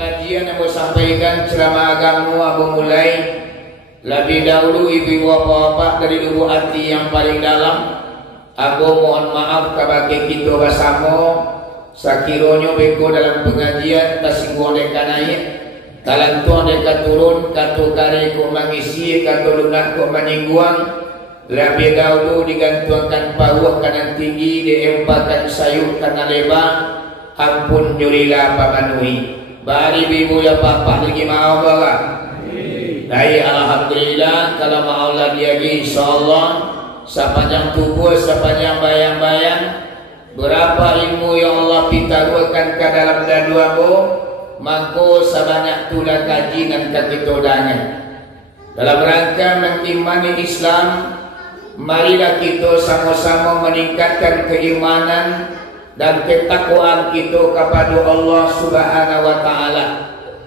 pengajian yang mau sampaikan ceramah agama Abu mulai. Lebih dahulu ibu bapak dari lubuk hati yang paling dalam, aku mohon maaf kepada kita bersama. Sakironyo beko dalam pengajian tasingguang deka naik, talantuan deka turun, katu kare ko mengisi, katu lunak ko menyingguang. Lebih dahulu digantuangkan pauh kanan tinggi, diempatkan sayur kanan lebar. Ampun nyurilah pamanui. Bari ibu ya bapak lagi mau bawa. Dari alhamdulillah kalau mau Allah dia insyaallah sepanjang tubuh, sepanjang bayang-bayang, berapa ilmu yang Allah pitaruhkan ke dalam daduamu, maka sebanyak tulah kaji dan ketitodangan. Dalam rangka mengimani Islam, marilah kita sama-sama meningkatkan keimanan dan ketakwaan kita kepada Allah Subhanahu wa taala,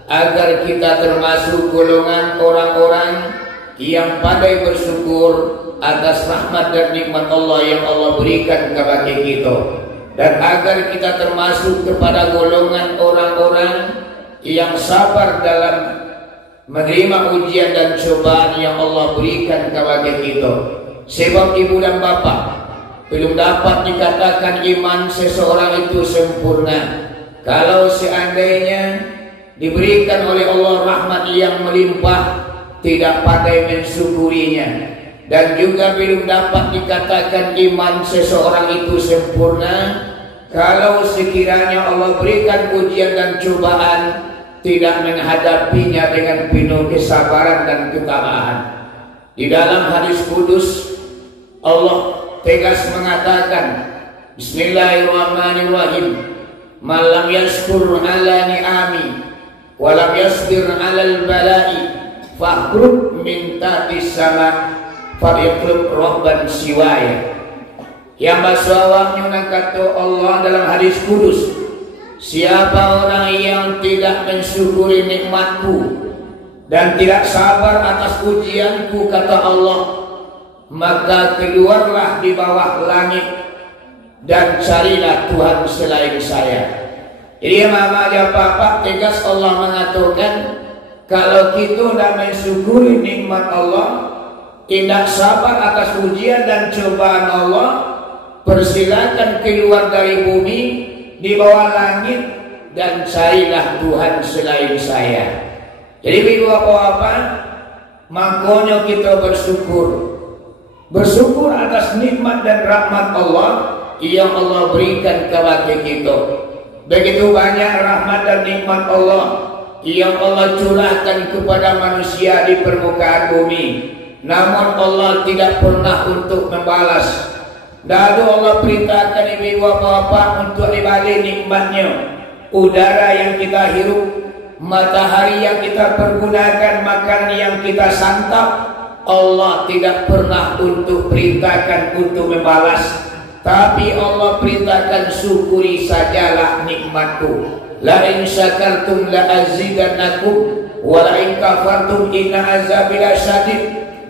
agar kita termasuk golongan orang-orang yang pandai bersyukur atas rahmat dan nikmat Allah yang Allah berikan kepada kita, dan agar kita termasuk kepada golongan orang-orang yang sabar dalam menerima ujian dan cobaan yang Allah berikan kepada kita. Sebab ibu dan bapak, belum dapat dikatakan iman seseorang itu sempurna kalau seandainya diberikan oleh Allah rahmat yang melimpah tidak pandai mensyukurinya, dan juga belum dapat dikatakan iman seseorang itu sempurna kalau sekiranya Allah berikan ujian dan cobaan tidak menghadapinya dengan penuh kesabaran dan ketabahan. Di dalam hadis kudus Allah tegas mengatakan, Bismillahirrahmanirrahim, malam yashkur ala ni'ami walam yasbir alal bala'i fakhrub min tatis sama fariqlub rohban siwaya. Yang basawahnya kata Allah dalam hadis kudus, siapa orang yang tidak mensyukuri nikmatku dan tidak sabar atas ujianku, kata Allah, maka keluarlah di bawah langit dan carilah Tuhan selain saya. Jadi mama ya bapak, tegas Allah mengatakan, kalau kita tidak mensyukuri nikmat Allah, tidak sabar atas ujian dan cobaan Allah, persilakan keluar dari bumi, di bawah langit, dan carilah Tuhan selain saya. Jadi ibu apa-apa, makanya kita bersyukur atas nikmat dan rahmat Allah yang Allah berikan kepada kita. Begitu banyak rahmat dan nikmat Allah yang Allah curahkan kepada manusia di permukaan bumi, namun Allah tidak pernah untuk membalas. Lalu Allah perintahkan ibu bapak untuk dibalik nikmatnya, udara yang kita hirup, matahari yang kita pergunakan, makanan yang kita santap. Allah tidak pernah untuk perintahkan untuk membalas, tapi Allah perintahkan syukuri sajalah nikmatku. La in syakartum la azidannakum wa la in kafartum inna azabi lasyadid.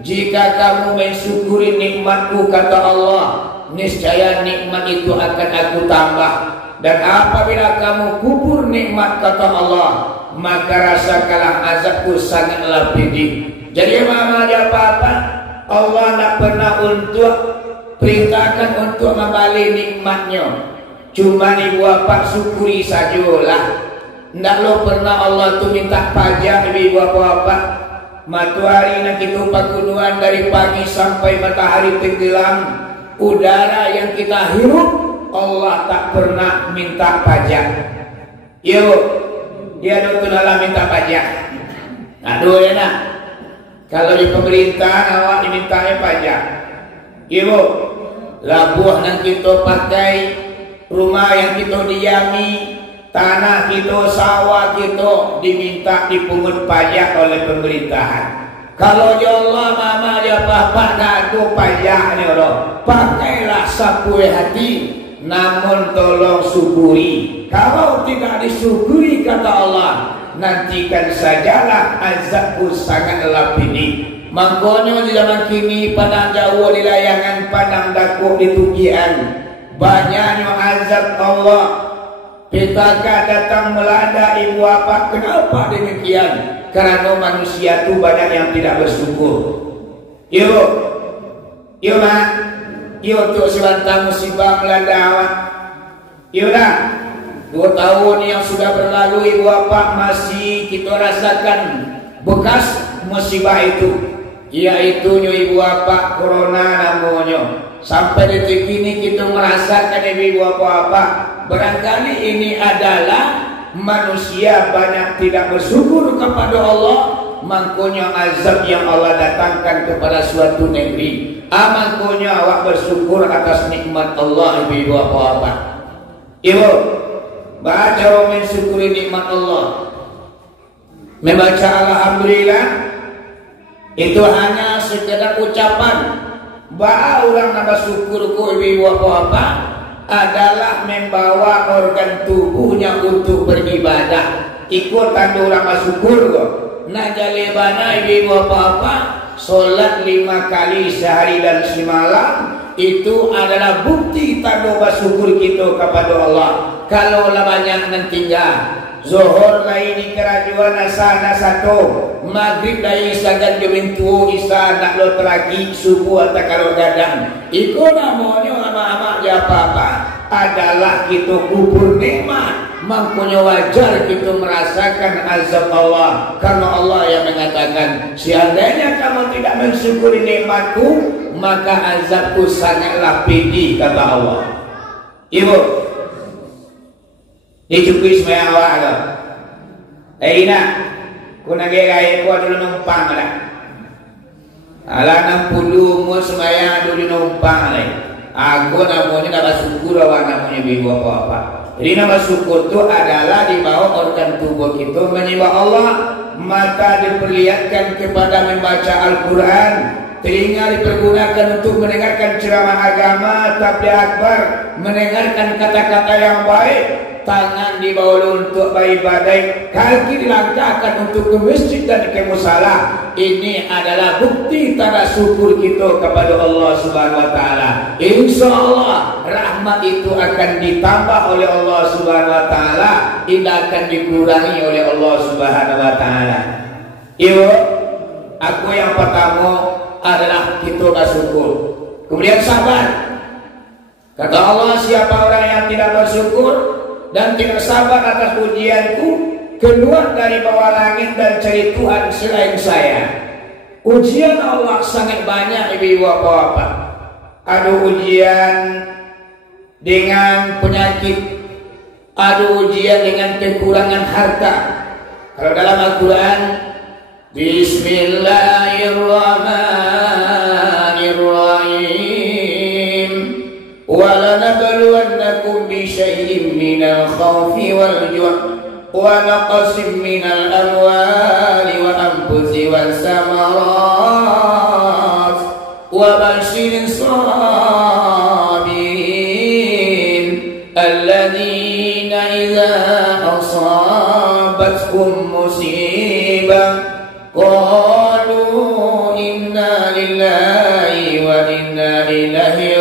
Jika kamu mensyukuri nikmatku, kata Allah, niscaya nikmat itu akan aku tambah, dan apabila kamu kufur nikmat, kata Allah, maka rasakanlah azabku sangatlah pedih. Jadi mama ada apa-apa, Allah tak pernah untuk perintahkan untuk membalik nikmatnya. Cuma ibu bapak syukuri sajalah. Tidak lo pernah Allah tu minta pajak ibu bapak. Matahari nak kita pakunuan dari pagi sampai matahari tenggelam, udara yang kita hirup Allah tak pernah minta pajak. Yuk, dia dokterlah minta pajak. Aduh ya nak. Kalau di pemerintah awak dimintanya pajak. Ibu, labuh yang kita pakai, rumah yang kita diami, tanah kita, sawah kita diminta dipungut pajak oleh pemerintahan. Kalau ya Allah mama ya bapak tak ada pajaknya loh, pakailah sapuai hati, namun tolong syukuri. Kalau tidak disyukuri, kata Allah, nantikan sajalah azabku sangatlah pedih. Makanya di zaman kini padang jauh di layangan, padang daku di tugian, banyaknya azab Allah. Petaka datang melanda ibu bapa. Kenapa demikian? Karena manusia itu banyak yang tidak bersyukur. Yuk mak, yuk untuk sebentar musibah melanda awak. Yuk dah, 2 tahun yang sudah berlalu ibu bapa masih kita rasakan bekas musibah itu, yaitu ibu bapa corona namanya. Sampai detik ini kita merasakan ibu bapa. Barangkali ini adalah manusia banyak tidak bersyukur kepada Allah, makanya azab yang Allah datangkan kepada suatu negeri. Makanya awak bersyukur atas nikmat Allah ibu bapa. Ibu baca mensyukuri nikmat Allah, membaca alhamdulillah itu hanya sekedar ucapan. Bahwa orang nama syukurku ibu bapa adalah membawa organ tubuhnya untuk beribadah. Ikut tanda ulama syukur kok. Nah jalebana ibu bapa solat 5 kali sehari dan semalam itu adalah bukti tanda bersyukur kita kepada Allah. Kalau banyak nantinya Zohor lain di kerajuan asana satu, maghrib dari sagan jomintu isa nak lo teragi subuh atau kalau gadang. Iku namanya ama-ama ya apa adalah kita kubur nikmat. Makanya wajar kita merasakan azab Allah, karena Allah yang mengatakan seandainya kamu tidak mensyukuri nikmatku maka azabku sangatlah pedih, kata Allah. Ibu dicukui semaya awak agak Ina ku nage gaya ku dulu numpang lah ala 60 mu semaya dulu numpang lah. Aku namanya dapat syukur awak namanya ibu apa. Jadi nama syukur itu adalah di bawah organ tubuh kita menyembah Allah. Mata diperlihatkan kepada membaca Al-Quran, telinga dipergunakan untuk mendengarkan ceramah agama, tabligh akbar, mendengarkan kata-kata yang baik, tangan dibawa untuk beribadah, kaki dilangkahkan untuk ke masjid dan ke musala. Ini adalah bukti tanda syukur kita kepada Allah Subhanahu wa taala. Insyaallah rahmat itu akan ditambah oleh Allah Subhanahu wa taala, tidak akan dikurangi oleh Allah Subhanahu wa taala. Ibu, aku yang pertama adalah kita bersyukur. Kemudian sabar. Kata Allah, siapa orang yang tidak bersyukur dan tidak sabar atas ujianku, keluar dari bawah langit dan cari Tuhan selain saya. Ujian Allah sangat banyak ibu bapak. Ada ujian dengan penyakit, ada ujian dengan kekurangan harta. Kalau dalam Al-Quran, Bismillahirrahmanirrahim. وَلَنَبْلُوَنَّكُمْ بِشَيْءٍ مِّنَ الْخَوْفِ وَالْجُوعِ وَنَقْصٍ مِّنَ الْأَمْوَالِ وَالْأَنفُسِ وَالثَّمَرَاتِ وَبَشِّرِ الصَّابِرِينَ الَّذِينَ إِذَا أَصَابَتْهُمْ مُصِيبَةٌ قَالُوا إِنَّا لِلَّهِ وَإِنَّا إِلَيْهِ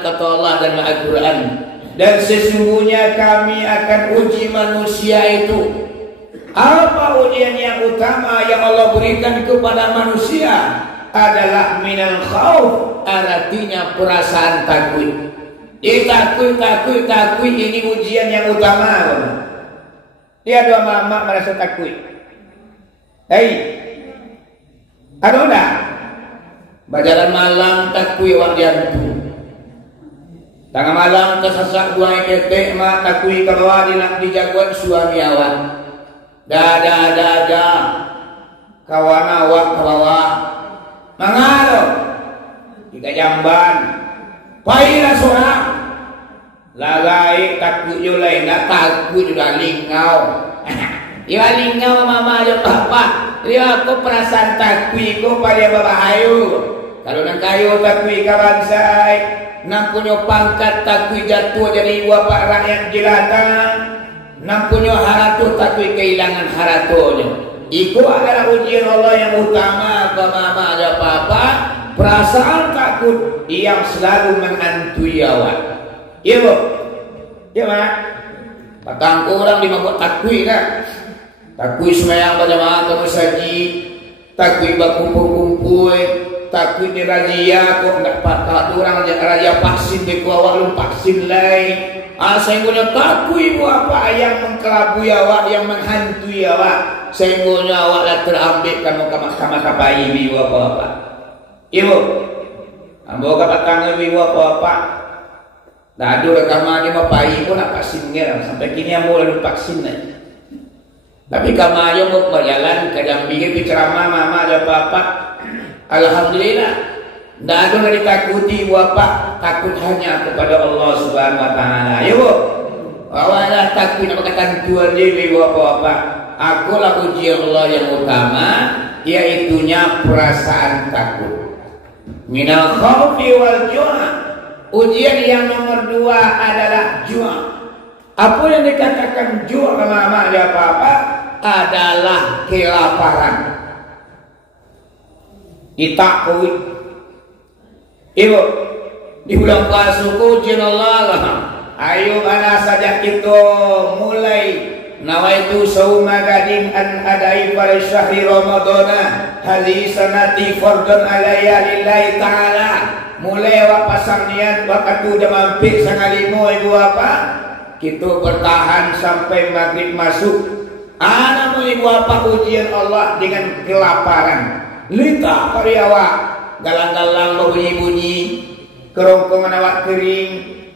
kata Allah dalam Al-Quran, dan sesungguhnya kami akan uji manusia itu. Apa ujian yang utama yang Allah berikan kepada manusia adalah minal khauf, artinya perasaan takut. Takut ini ujian yang utama. Dia dua mama merasa takut. Ada enggak? Bajalan malam takut wak jantung. Tengah malam tersesak buang ketek mak takui ke bawah di jagoan suami awak. Dada kawan awak ke bawah. Mangalo tiga jamban. Pailah seorang. Lagai takut yo lain, nak takut juga lingau. Ya lingau mama yo papa. Dia aku perasaan takut ko pada babahayu. Kalau nang kayu takut kawan saya. Nam punya pangkat takui jatuh jadi bapak rakyat jelata. Nam punya haratu takui kehilangan haratunya. Itu adalah ujian Allah yang utama. Mama ada apa-apa, perasaan takut yang selalu menghantui awak. Iya bu, iya mak. Patang orang dimabuk takui kan? Takui semayang berjamaah ke masjid, takui berkumpul-kumpul, takui di razia kok nggak patah orang razia vaksin di awak lu vaksin lain. Sehingga takui bu apa yang mengkelabui awak, yang menghantui awak. Sehingga awak lah terambil kamu ke mahkamah kapai ibu apa-apa. Ibu, ambo kapatang ibu apa-apa. Dah ada kamar ni mapai pun nak vaksin ngerang sampai kini ambo lalu vaksin ni. Tapi kamar yo mau berjalan kadang pikir ceramah mama ada apa-apa. Alhamdulillah. Dah ada yang ditakuti ibu apa, takut hanya kepada Allah Subhanahu Wa Taala. Ya bu, awalnya takut nak katakan Tuhan dia ibu apa-apa. Aku lah ujian Allah yang utama, yaitunya perasaan takut. Minal khawfi wal ju'a. Ujian yang nomor 2 adalah ju'a. Apa yang dikatakan ju'a sama ada apa-apa adalah kelaparan. Ditakut. Ibu, di bulan puasa ujian Allah lah. Ayo mana saja kita mulai. Nawaitu sauma gadin an adai pada syahri Ramadana hadhi sanati fardun alayya lillahi ta'ala. Mulai awak pasang niat waktu dah mampir sangalimo ibu apa kita bertahan sampai maghrib masuk. Namun ibu apa ujian Allah dengan kelaparan. Lita kari awak galang-galang berbunyi-bunyi, kerongkongan awak kering,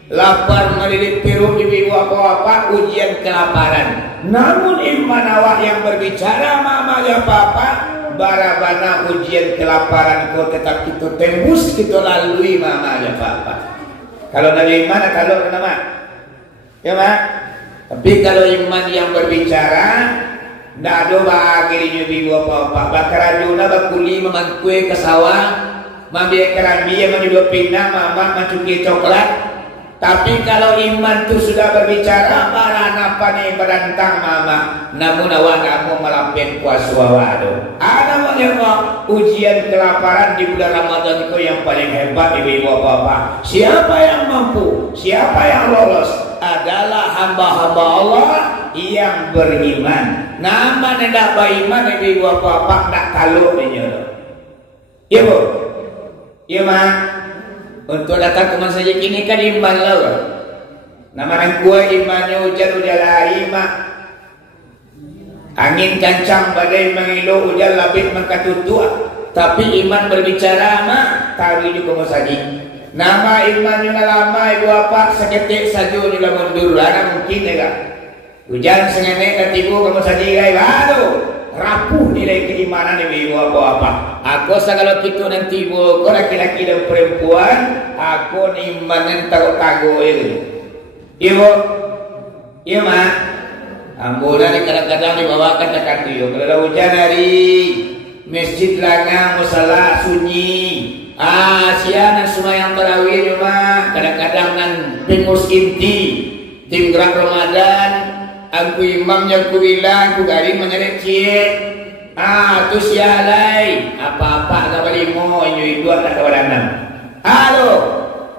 lapar melilit perut ibu apa-apa ujian kelaparan. Namun iman awak yang berbicara mama ya papa barabana ujian kelaparan kau tetap kita tembus kita lalui mama ya papa. Kalau dari iman kalau nama ya mak. Tapi kalau iman yang berbicara ndak ada bagirinya ibu apa-apa. Bakarajuna bakuli memangkui ke sawah, mambiak kerambi yang menjual pinang mama mencuci coklat. Tapi kalau iman itu sudah berbicara para napa nih berantang mama. Namun awak kamu melampir puasa wado. Ada menyebab ujian kelaparan di bulan Ramadan itu yang paling hebat ibu bapak. Siapa yang mampu, siapa yang lolos adalah hamba-hamba Allah yang beriman. Nama tidak beriman ibu bapak tak taluk dia. Ibu, iya mak. Untuk datang ke masjid ini kan iman lah. Nama orang gua imannya hujan lari mak. Angin kencang badai mengilu hujan labit mengkatutua. Tapi iman berbicara mak tahu juga masjid. Nama imannya lama ibu apa seketik saja juga mundur. Ada mungkin ya. Hujan sengaja ketipu ke masjid guys. Aduh. Rapuh nilai keimanan ibu apa-apa. Aku kalau kita nanti kau laki-laki dan perempuan, aku iman tahu itu. Ibu, iya mak. Ambulan kadang-kadang dibawakan dekat dia. Kalau hujan hari masjid langang musalah sunyi. Siang semua yang tarawih cuma kadang-kadang nan pingus inti tim gerak Ramadan. Aku imam yang ku bilang ku garing menyeret cik. Tu sialai apa-apa tak balimo inyo itu tak kawalan. Halo,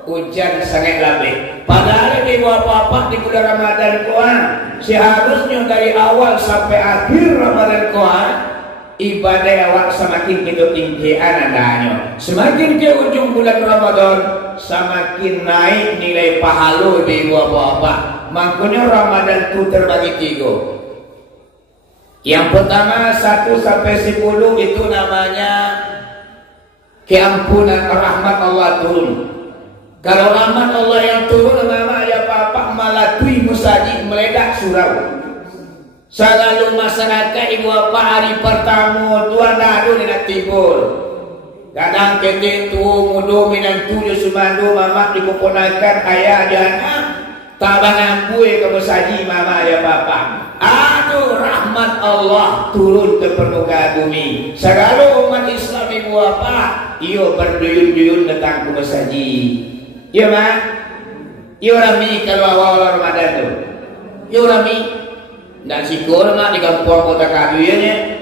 hujan sangat labih. Padahal ini apa-apa di bulan Ramadan kuan. Seharusnya dari awal sampai akhir Ramadan kuan ibadah awak semakin kita tinggian adanya. Semakin ke ujung bulan Ramadan semakin naik nilai pahala di apa-apa. Makanya Ramadan itu terbagi 3. Yang pertama 1 sampai 10 itu namanya keampunan rahmat Allah turun. Kalau rahmat Allah yang turun nama ya apa malatui musajid meledak surau. Selalu masyarakat ibu apa hari pertama tuan dadu nak tibur. Kadang ketik tu mudo minan tujuh sumando mamak dikuponakan ayah dan tabangan kue ke masjid mama ya papa. Aduh rahmat Allah turun ke permukaan bumi. Segala umat Islam ibu apa iyo berduyun-duyun datang ke masjid. Iya mak. Iyo rami kalau awal Ramadan tu. Iyo rami. Dan sikor mak di kampung kota Kaduyanya.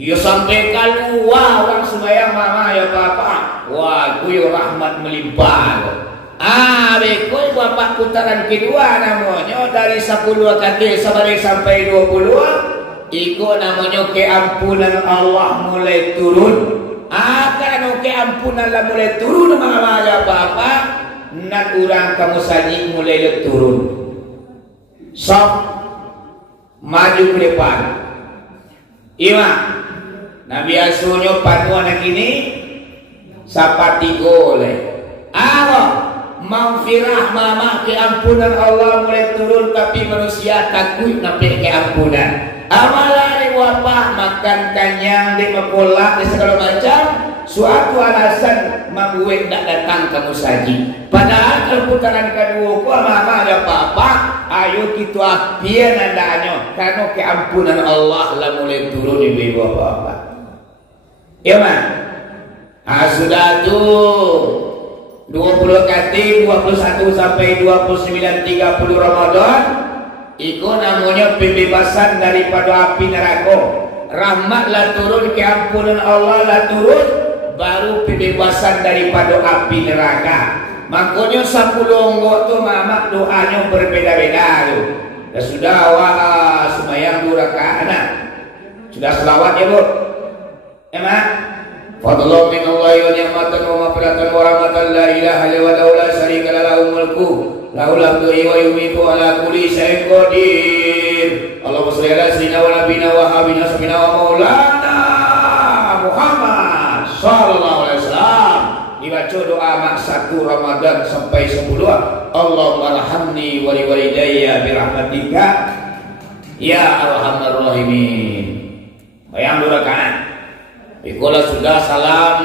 Iyo sampai keluar orang sembahyang mama ya papa. wah kuyu rahmat melimpah. Bekoi bapak putaran kedua namanya dari 10 kali sampai 20 iko namanya keampunan Allah mulai turun. Karena keampunan Allah mulai turun mana bapak nak urang kamu saji mulai turun. Sok maju ke depan. Ima Nabi asuhnya padu anak ini sapati gole. Maghfirah mama keampunan Allah mulai turun tapi manusia takut napi keampunan. Amalan wabah makan kanyang di mekolak di segala macam suatu alasan membuat tak datang kamu saji. Padahal kalau putaran kedua ku mama ada apa-apa ayo kita apian andanya karena keampunan Allah lah mulai turun di bawah bapak. Ya man. Sudah tuh 20 kati 21 sampai 29 30 Ramadan itu namanya pembebasan daripada api neraka. Rahmatlah turun, keampunan Allah lah turun, baru pembebasan daripada api neraka. Makanya 10 anggota tu mama doanya berbeda-beda tu. Dan sudah awak sembahyang 2 rakaat. Sudah selawat ya bu? Emang fadlan min Allah wa ni'matan wa maghfiratan wa rahmatan la ilaha illa huwa la syarika lahu mulku lahul hamdu wa yumiitu ala kulli syai'in qadir. Allahumma shalli ala sayyidina wa nabiyina wa habibina sayyidina wa maulana Muhammad sallallahu alaihi wasallam. Dibaca doa mak 1 Ramadan sampai 10. Allahumma arhamni wa li walidayya bi rahmatika ya arhamar rahimin. Bayang 2 rakaat. Ikola sudah salam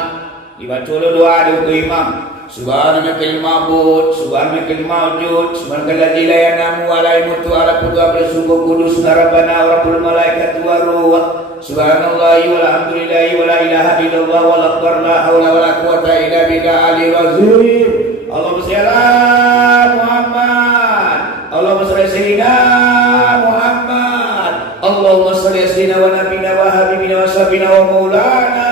dibaca doa ke imam. Subhanakal ma'bud, subhanakal mawjud, subhanakal ladzi la yanamu wa la yamutu ala qudwa bersubuh kudus rabbana wa rabbul malaikati wa ruh. Subhanallahi walhamdulillahi wa la ilaha illallah wa la akbar la haula wa la quwwata illa billahi al-azim. Allahumma shalli ala Muhammad. Allahumma shalli sayyidina Muhammad. Allahumma shalli sayyidina wa nabiyina wa habibina wa sayyidina wa maulana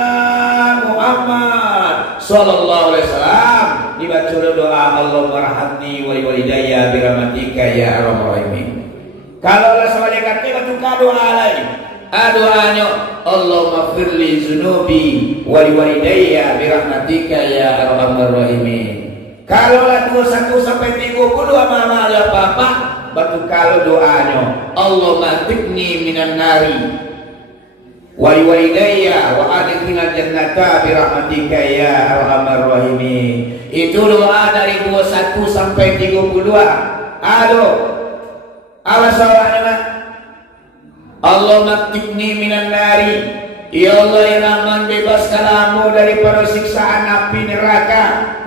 Muhammad sallallahu alaihi wasallam. Dibaca doa Allahumma rahmatni wa walidayya bi rahmatika ya arhamar rahimin. Kalau Allah SWT baca doa lain. Doanya Allahumma firli zunubi wa walidayya bi rahmatika ya arhamar rahimin. Kalau lah 21 sampai 30 mama ada apa-apa, batu kalau doanya Allahumma tikni minan nari wa walidayya wa adkhilna jannata bi rahmatika ya arhamar rahimin. Itu doa dari 21 sampai 32. Awas awaknya. Allahumma tikni minan nari. Ya Allah ya Rahman, bebaskan aku daripada siksaan api neraka.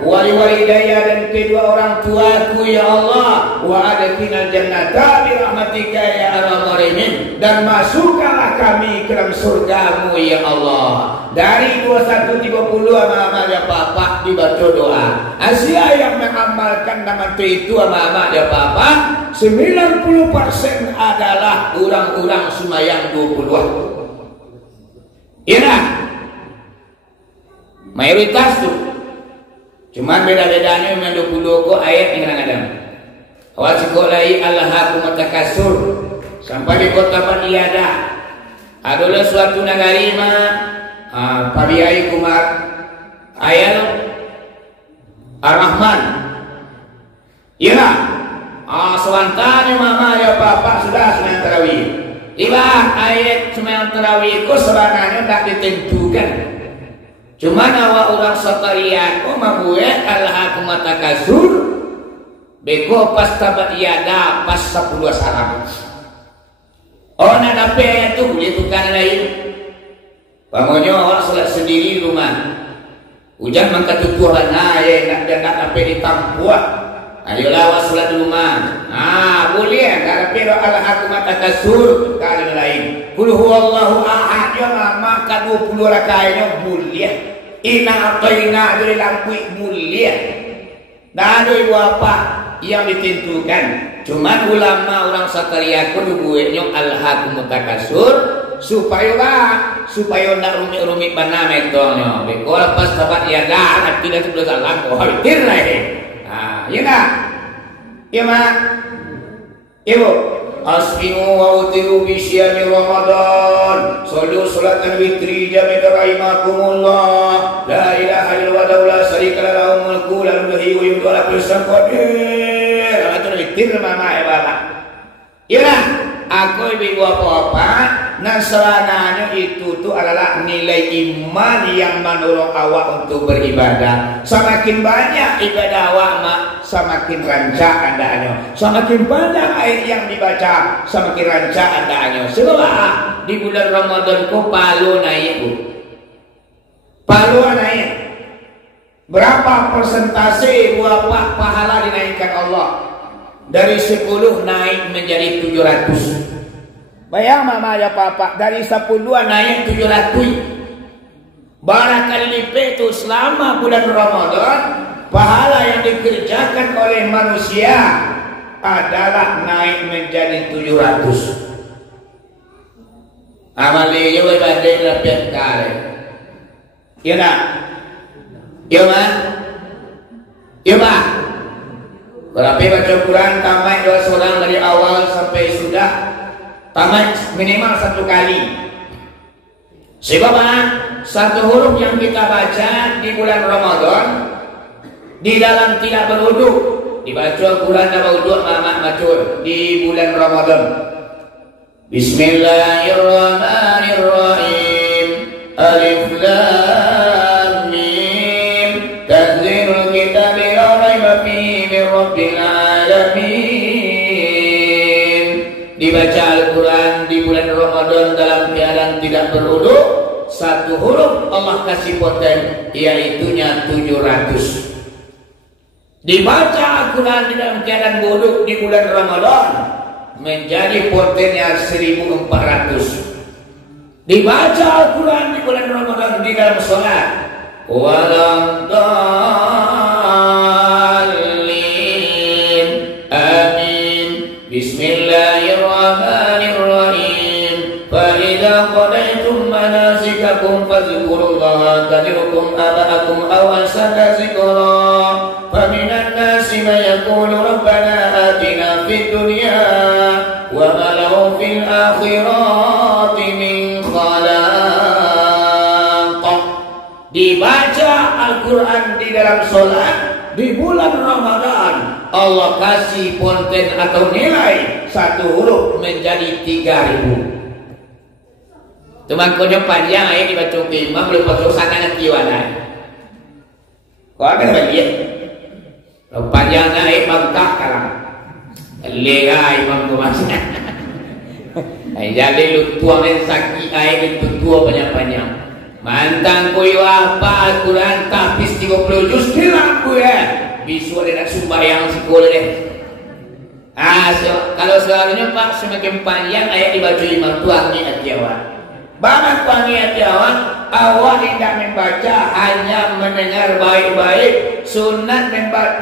Wali walidayya dan kedua orang tuaku ya Allah. Wa adkhilna jannata bi rahmatika ya arhamar rahimin. Dan masukkanlah kami ke dalam surgamu ya Allah. Dari 21:30 ama ada papa dibaca doa. Asia yang mengamalkan nama itu ama ada papa 90% adalah orang-orang sembahyang 20 waktu. Iya, mayoritas tuh. Cuman beda-bedanya memang 20 kok ayat yang kadang-kadang. Awal sekolai alhaakum takasur sampai di kota Madiada. Adalah suatu negari mah pabiai kumar ayat Ar-Rahman. Iya, sewantanya mama ya bapak sudah sembahyang tarawih. Ibarat ayat sembahyang tarawih itu sebenarnya tak ditentukan. Cuma awak orang sekalian membuat alhaakum takasur beko pas tabat iada pas 10 salam. Nak dapat itu boleh tukar lain. Bangunnya awak salat sendiri rumah. Hujan mangkat tutuhan nak dapat ditampuak. Ayolah awak salat di rumah. Boleh kalau pero alhaakum takasur kali lain. Qul huwallahu ahad ya maka 20 rakaatnya boleh. Inna ataina dari lampu boleh. Nah ada apa yang ditentukan. Cuman ulama orang Sakaria kudu buatnya alhaakum takasur supaya nak rumit-rumit mana metongnya. Kalau lepas sahabat ya dah tidak sebelum salam kau khawatir lah ini. Ya nak, ya mak, ibu. Asbihu wa utiru bi syami Ramadan. Sallu salatan witri jami'an rahimakumullah. La ilaha illallah wa la syarika lahu mulku lahu wa yuhyi wa la qadir. Itu witir mama ya bapak. Ya, aku ibu apa-apa. Nasrananya itu tuh adalah nilai iman yang mendorong awak untuk beribadah. Semakin banyak ibadah awak mak, semakin rancak andanya. Semakin banyak ayat yang dibaca, semakin rancak andanya. Sebab di bulan Ramadan ku palu naik bu. Palu naik. Berapa persentase berapa pahala dinaikkan Allah? Dari 10 naik menjadi 700. Bayang mama ya papa, dari 10 naik 700. Barangkali lipat itu selama bulan Ramadan, pahala yang dikerjakan oleh manusia adalah naik menjadi 700. Amalnya ibadah lebih kali. Ya nak? Ya mak? Ya mak? Berapa baca Quran tamat 2 orang dari awal sampai sudah. Tamat minimal 1 kali. Sebab satu huruf yang kita baca di bulan Ramadan di dalam tidak berwudu, dibaca Quran dan berwudu mama macul di bulan Ramadan. Bismillahirrahmanirrahim. Alif lam mim. Tanzilul kitabi la raiba fihi min rabbil alamin. Dibaca Al-Quran di bulan Ramadan dalam keadaan tidak berwudu, 1 huruf Allah kasih poten, yaitunya 700. Dibaca Al-Quran di dalam keadaan wudu di bulan Ramadan menjadi potennya 1400. Dibaca Al-Quran di bulan Ramadan di dalam sholat walam dallin. Amin. Bismillahirrahmanirrahim. Fa idza qadaytum manasikakum fadhkurullaha kadzikrukum aba'akum aw asada dzikra. Fa minan nasi man yaqulu rabbana atina fid dunya wa ma lahu fil akhirati min khalaq. Dibaca Al-Quran di dalam sholat di bulan Ramadan, Allah kasih konten atau nilai 1 huruf menjadi 3000. Teman konyol panjang ayat dibaca imam belum masuk sana nanti wala. Kau akan bagian. Kalau panjang ayat mangkah kalang. Lega imam tu masih. Jadi lu tuangin sakit ayat itu tua panjang-panjang. Mantang koyo apa Al-Quran tapis 30 juz hilang kowe bisu ada nak sembahyang sekolah deh. Kalau selalunya Pak semakin panjang ayat dibaca imam tuangi hati awak. Banget tuangi hati awak tidak membaca, hanya mendengar baik-baik. Sunat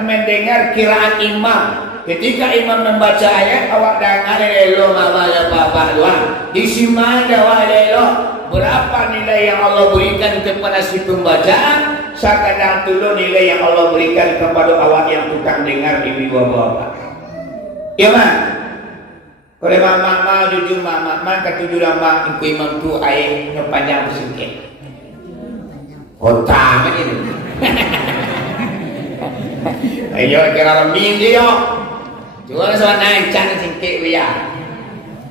mendengar kiraan imam. Ketika imam membaca ayat awak dengar elo mama ya papa doang. Disimak awak elo. Berapa nilai yang Allah berikan kepada si pembacaan, sekadang dulu nilai yang Allah berikan kepada awak yang tukang dengar di bapak. Ya mak, kalau mama jujur mama kata jujur mama ikut imam tu ayat yang panjang bersikit. Kota macam ni. Ayo kira minggu yo. Jual soal naik cang sikit ya.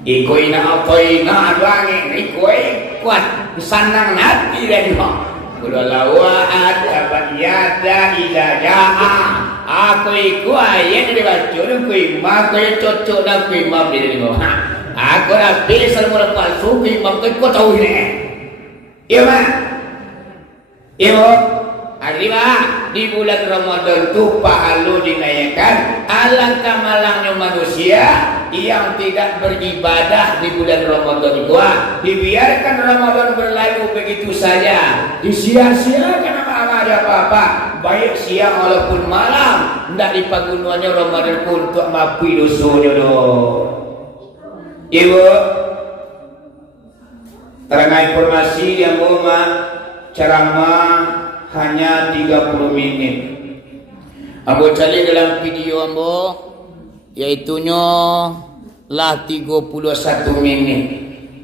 Ikoi na apoi na aduange ikoi kuat sanang hati dari ho. Kula lawat abadiyada idaja'a. Aku ikoi yang dibaca ikoi mak koi cocok na koi mam di dalam ho. Aku dah besar mula palsu koi mam koi kau tahu ini. Iya mak. Iya. Arriba di bulan Ramadan itu pahala dinaikkan. Alangkah malangnya manusia yang tidak beribadah di bulan Ramadan itu. Dibiarkan Ramadan berlalu begitu saja, disia-siakan apa ada apa-apa, baik siang walaupun malam. Tidak dipagunannya Ramadan pun untuk maafkan dosanya. Ibu Terang informasi yang ceramah hanya 30 menit. Ambo cari dalam video ambo yaitunya lah 31 menit.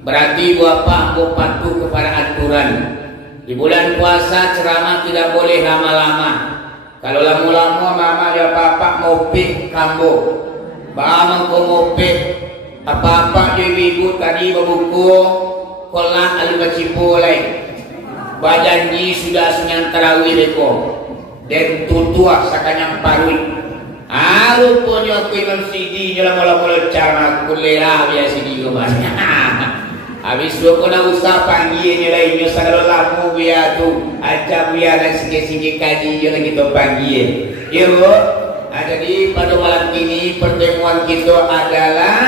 Berarti Bapak ambo patuh kepada aturan. Di bulan puasa ceramah tidak boleh lama-lama. Kalau lama-lama mama ya bapak ngopik kambo. Bang ko ngopik apa-apa ibu tadi berbuku kolak alibacipolai. Bajanji sudah senyang tarawih leko. Dan tutua sakanyang parui. Rupanya aku imam sidi nyola mula-mula cara kulera biasa sidi ko mas. Habis itu aku nak usah panggil nyola inyo sagala lamu biar tu aja biar dan sikit-sikit kaji nyola kita panggil. Ya bu. Jadi pada malam ini pertemuan kita adalah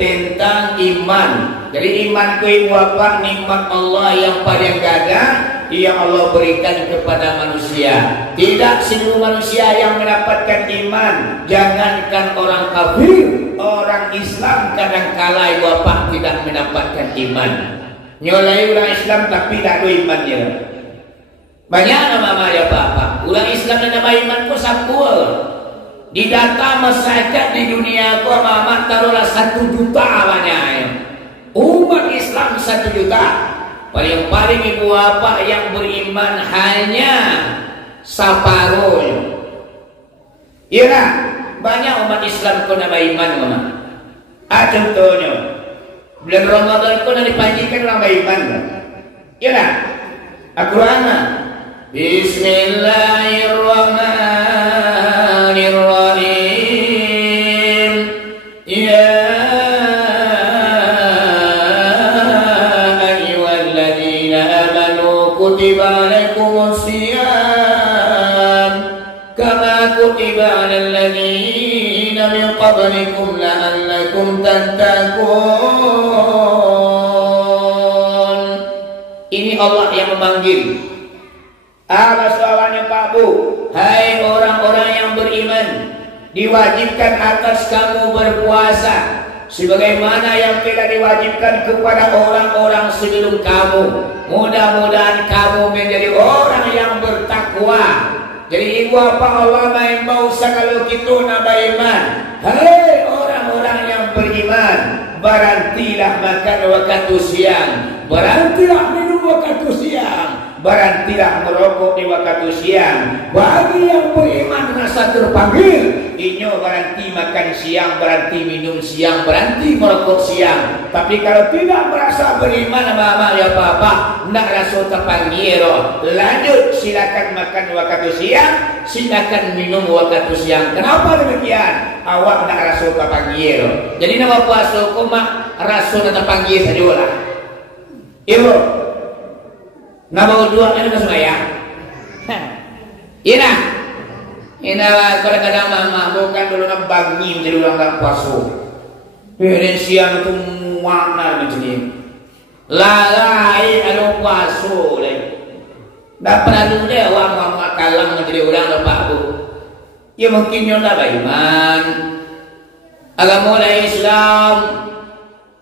tentang iman. Jadi iman ku apa nikmat Allah yang paling gagah yang Allah berikan kepada manusia. Tidak seluruh manusia yang mendapatkan iman. Jangankan orang kafir, orang Islam kadang-kala bapak tidak mendapatkan iman. Nyolai orang Islam tapi tak ada imannya. Banyak nama ya bapak. Orang Islam dan nama iman ku sapul. Di data masyarakat di dunia ku mama taruhlah 1 juta banyak. Umat Islam 1 juta. Paling-paling ibu bapak yang beriman hanya separuh. Iya, banyak umat Islam kau nama iman mama. Contohnya, bulan Ramadan kau nak dipanjikan nama iman. Iya, Al-Quran. Bismillahirrahmanirrahim. Ya kutiba alaikumus siyam kama kutiba alal ladzina min qablikum la'allakum tattaqun. Ini Allah yang memanggil. Apa soalannya Pak Bu? Hai orang-orang yang beriman, diwajibkan atas kamu berpuasa sebagaimana yang telah diwajibkan kepada orang-orang sebelum kamu. Mudah-mudahan kamu menjadi orang yang bertakwa. Jadi ibu apa Allah main bausa kalau kita nak beriman. Hai orang-orang yang beriman, berhentilah makan waktu siang, berhentilah minum waktu siang, berhentilah merokok di waktu siang. Bagi yang beriman rasa terpanggil, inyo berhenti makan siang, berhenti minum siang, berhenti merokok siang. Tapi kalau tidak merasa beriman mama ya papa, nak rasa terpanggil, lanjut silakan makan waktu siang, silakan minum waktu siang. Kenapa demikian? Awak nak rasa terpanggil. Jadi nama puasa kau mak rasa terpanggil sajalah. Ibu. Nama dua ini ke sungai ya? Ina, kadang-kadang mama bukan dulu nak bangi menjadi orang tak puasa. Dan siang itu muakna macam ni. Lalai ada puasa leh. Dah pernah dulu deh orang kalang menjadi orang lepak tu. Ya mungkin yang tak beriman. Agama Islam.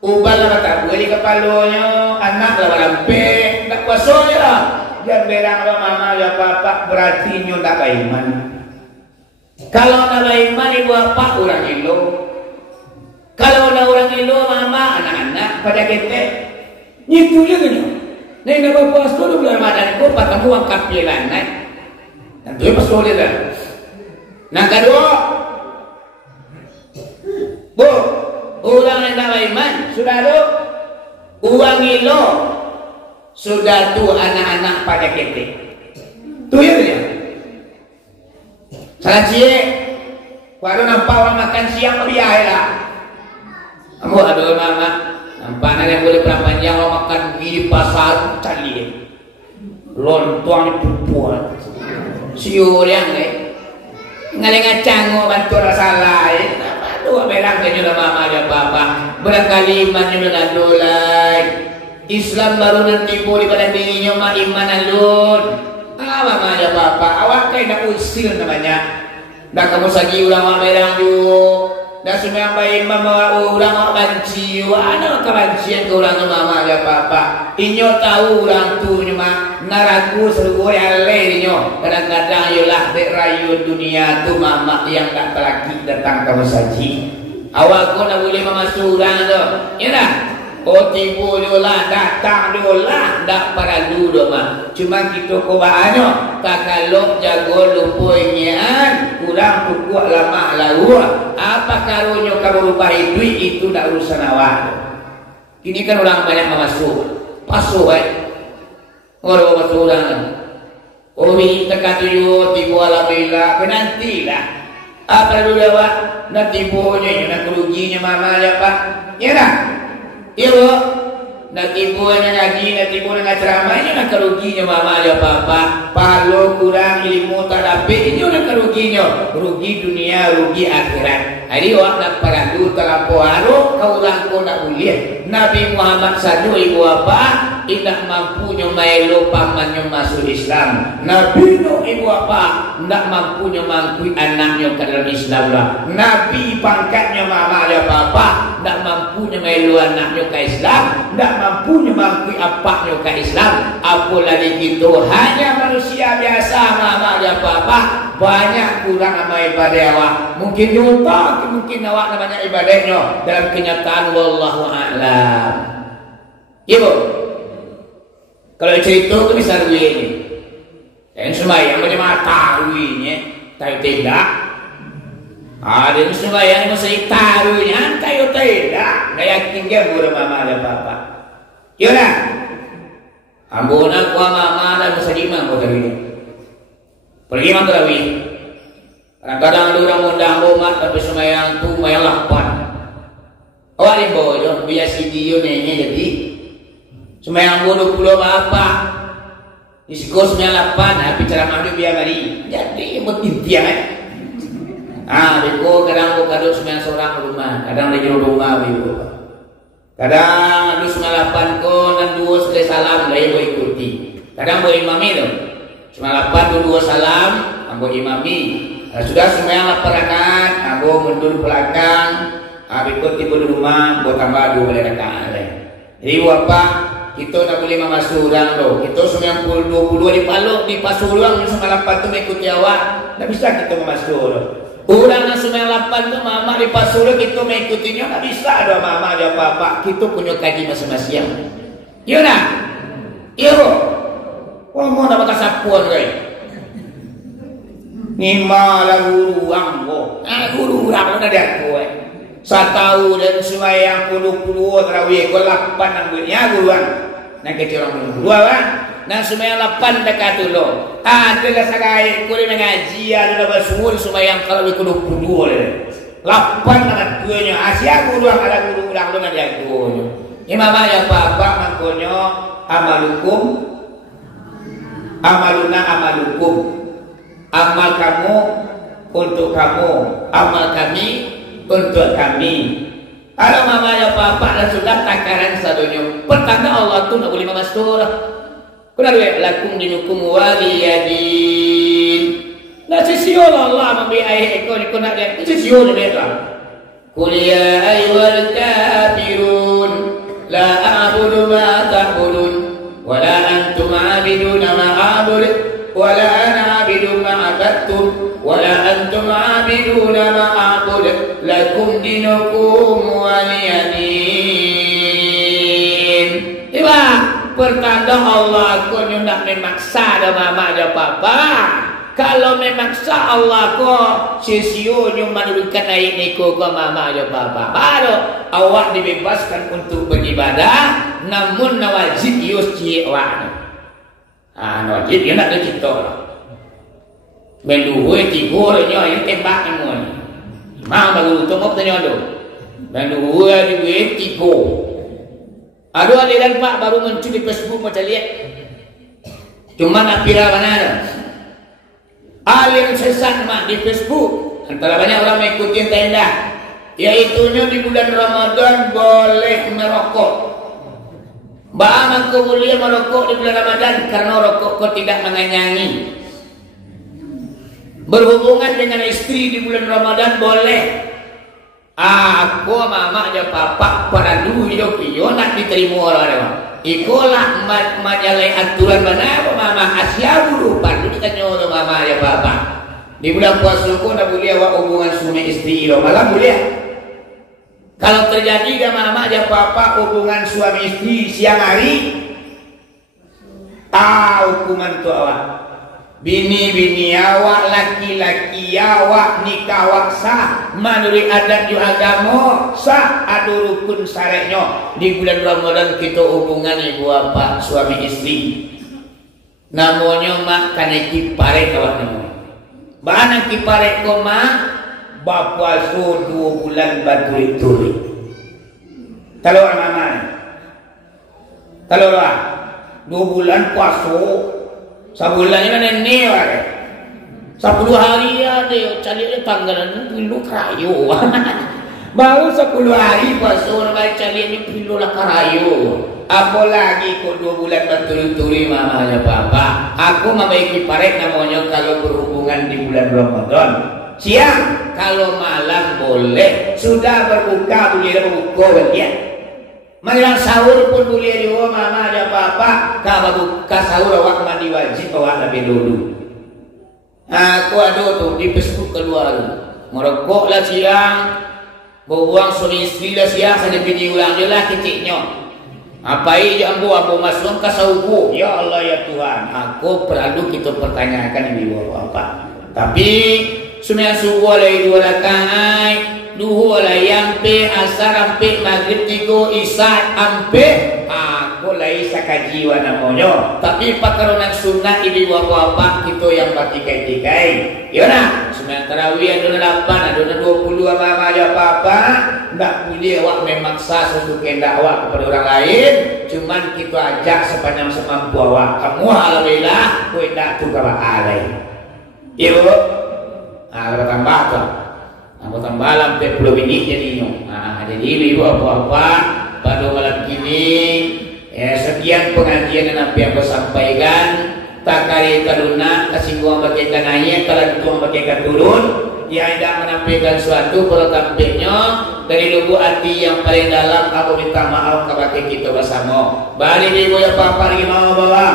Ubal lah kata, beli kepalanya, anak lah rampik, tak puasa je lah. Jangan berang lah mama ya papa, berarti nyo tak beriman. Kalau tak beriman ibu apa orang ilo. Kalau ada orang ilo mama anak-anak pada kita, itu je kan. Nih nak puasa tu bulan Ramadan ko patemu ang kapilan naik. Tentu puasa dia dah. Nah kedua, bu. Orang yang tak beriman sudah tu uang ilo sudah tu anak-anak pada kita. Tu ya dia. Salah cie, baru nampak orang makan siang lebih lah. Kamu ada mama, nampak yang boleh panjang orang makan di pasar cari lontong pupuan. Siur yang ni, ngalengan canggul bantu rasa lain. Dua berang ke nyudah mama dan bapa. Barangkali iman nyudah dolai. Islam baru nanti boleh pada dirinya mah iman alun. Mama dan bapa. Awak kayak nak usil namanya. Dah kamu sagi ulang berang yuk. Dah semua bayi mama orang banci, ana kebancian ke orang mama ya papa. Inyo tahu orang tu cuma naraku seru yang lainnya. Kadang-kadang yolah rayu dunia tu mama yang tak terlaki datang kamu saji. Awak kau nak boleh mama surang tu, ya dah. Oh tibu dolah datang dolah dak perlu doma. Cuma kita ko banyak tak kalau jago lupuian kurang pukul lama lalu. Apa karunya kamu rubah itu dak urusan awak. Ini kan orang banyak masuk. Masuk orang masuk orang. Oh ini tekat yo tibu alhamdulillah penantilah. Apa dulu awak nak tibunya nak keruginya mama ya Pak. Ya dah. Iya bu, nak tipu yang ngaji, nak tipu yang ceramah ini nak keruginya mama ya papa. Kalau kurang ilmu tak dapat ini nak keruginya, rugi dunia, rugi akhirat. Jadi awak nak perlu terlampau harum, kau orang kau nak boleh. Nabi Muhammad saja ibu apa? Tidak mampunya melo pamannya masuk Islam. Nabi no ibu apa? Tidak mampunya mangkui anaknya ke dalam Islam lah. Nabi pangkatnya mama ya papa. Tidak mampunya melo anaknya ke Islam. Tidak mampunya mangkui apaknya ke Islam. Apalagi gitu hanya manusia biasa mama ya papa. Banyak kurang amal ibadah awak. Mungkin yuta, mungkin awak namanya ibadahnya. Dalam kenyataan wallahu a'lam. Ibu, kalau cerita itu bisa duit. Dan sembahyang macam tahuinya, tahu tidak. Ada sembahyang mesti tahuinya, tahu tidak. Gaya tinggal guru mama dan papa. Yolah, ambona kuah mama dan mesti lima kau tadi. Pergi mana terawih? Kadang-kadang ada orang undang bomat tapi sembahyang tu sembahyang 8. Awak ni bodoh, biar si dia ni jadi. Sembahyang 20 apa? Isko sembahyang 8, tapi ceramah dia biar mari. Jadi bertintian beko kadang aku kadang sembahyang seorang rumah, kadang di rumah beko. Kadang ada sembahyang 8 ko dan 2 sekali salam lagi boleh ikuti. Kadang boleh imami tu. Sembahyang 8 2 salam, ambo imami. Sudah sembahyang 8 rakaat, ambo mundur belakang. Beko tiba di rumah, ambo tambah 2 rakaat. Jadi apa? Kita tak boleh masuk orang tu. Kita sembilan 22 di Paluk, di Pasuruan, sembilan 8 tu mengikuti awak. Tak bisa kita masuk tu. Orang yang sembilan 8 tu mama di Pasuruan kita mengikutinya. Tak bisa ada mama ada apa-apa. Kita punya kaji masing-masing. Ya nak? Ya bro. Kau mau nak pakai sapuan kau? Ni malah guru ambo. Guru orang mana dia aku? Satahu dan sembahyang 10 tarawih ko 8 nang buatnya guruan. Nang kecil orang dua kan. Nang sembahyang 8 dekat dulu. Adalah sagai ko ni ngaji ada bersuul sembahyang kalau 22 le. 8 nang tuanya Asia guruan ada guru ulang dengan dia guru. Imam ya apa makonyo amalukum amaluna amalukum. Amal kamu untuk kamu, amal kami untuk kami. Kalau mama ya papa dan sudah takaran sadunya. Pertanda Allah tu nak boleh masuk. Kuna duit lakum dinukum waliyadin. Nah sisio Allah membi ayat ekor ni kuna dia. Sisio dia lah. Qul ya ayyuhal kafirun la a'budu ma ta'budun wa la antum 'abiduna ma a'budu wa la ana 'abidu ma 'abadtum wala antum 'abiduna ma a'bud lakum dinukum waliyadin. Tiba pertanda Allah ko nak memaksa ada mama ada papa. Kalau memaksa Allah ko sisio nyo menurunkan ayat ni ko mama ada papa. Baru awak dibebaskan untuk beribadah namun wajib yusji wa. Wajib dia nak cerita. Menduwe tigo nyo yang tembak semua ni. Mau baru tengok tanya tu. Menduwe duwe tigo. Ada aliran pak baru muncul di Facebook macam lihat. Cuma nak pira mana ada. Aliran sesat mak di Facebook. Antara banyak orang mengikuti tenda. Iaitunya di bulan Ramadan boleh merokok. Bagaimana kau boleh merokok di bulan Ramadan karena rokok kau tidak mengenyangi. Berhubungan dengan istri di bulan Ramadan boleh. aku mama aja papa pada dulu iyo nak diterima orang ikolah majalai aturan mana apa mama Asia dulu pada kita nyoro mama aja papa di bulan puasa kok nak boleh awak hubungan suami istri lo malah boleh kalau terjadi dengan mama aja papa hubungan suami istri siang hari hukuman tu awak bini awak laki-laki awak nikah awak sah menurut adat di agama sah ada rukun syar'inya di bulan Ramadan kita hubungan ibu bapa suami istri namanya mak kana kiparek awak namanya bahana kiparek ko mak bapa so 2 bulan baturi-turi talor mama talor 2 bulan puasa Sabulan ini nenek ada, 10 hari ada, cari tanggalan pilu kerayu. Baru 10 hari pasal orang cari ni pilu lah kerayu. Apalagi kau 2 bulan berturut-turut mamanya papa. Aku memiliki parek namanya kalau berhubungan di bulan Ramadan. Siang kalau malam boleh, sudah berbuka boleh berbuka ya. Menjelang sahur pun boleh juga mama ada apa-apa. Kalau buka sahur awak mandi wajib awak lebih dulu. Aku ada tuh di Facebook keluar. Merokok lah siang. Buang suami istri lah siang. Saya pergi ulang je lah keciknya. Apa ini ambu masuk ke sahurku. Ya Allah ya Tuhan. Aku perlu kita pertanyakan ibu apa. Tapi semua subuh lagi 2 rakaat. Duhur lah yampe asar ampe maghrib 3 isya ampe aku lai sakajiwa namanya tapi pakaronan sunnah ibu apa kita yang batikai-tikai ya nah semua tarawih ada 8 ada 20 apa aja apa ndak boleh awak memaksa sesuatu kehendak awak kepada orang lain cuman kita ajak sepanjang semampu awak kamu alhamdulillah kowe ndak tu ka alai iya bu tambah tu aku tambah sampai 10 minit jadinya. Jadi ibu apa-apa pada malam kini sekian pengajian yang aku sampaikan takari kaduna kasingguang bagaikan ayat kalau itu bagaikan turun yang tidak menampilkan suatu kalau tampilnya dari lubuk hati yang paling dalam aku minta maaf kepada kita bersama balik ibu ya papa lagi mau bawa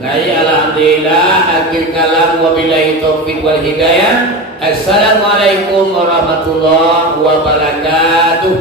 alhamdulillah akhir kalam wabillahi taufiq wal hidayah. Assalamualaikum warahmatullahi wabarakatuh.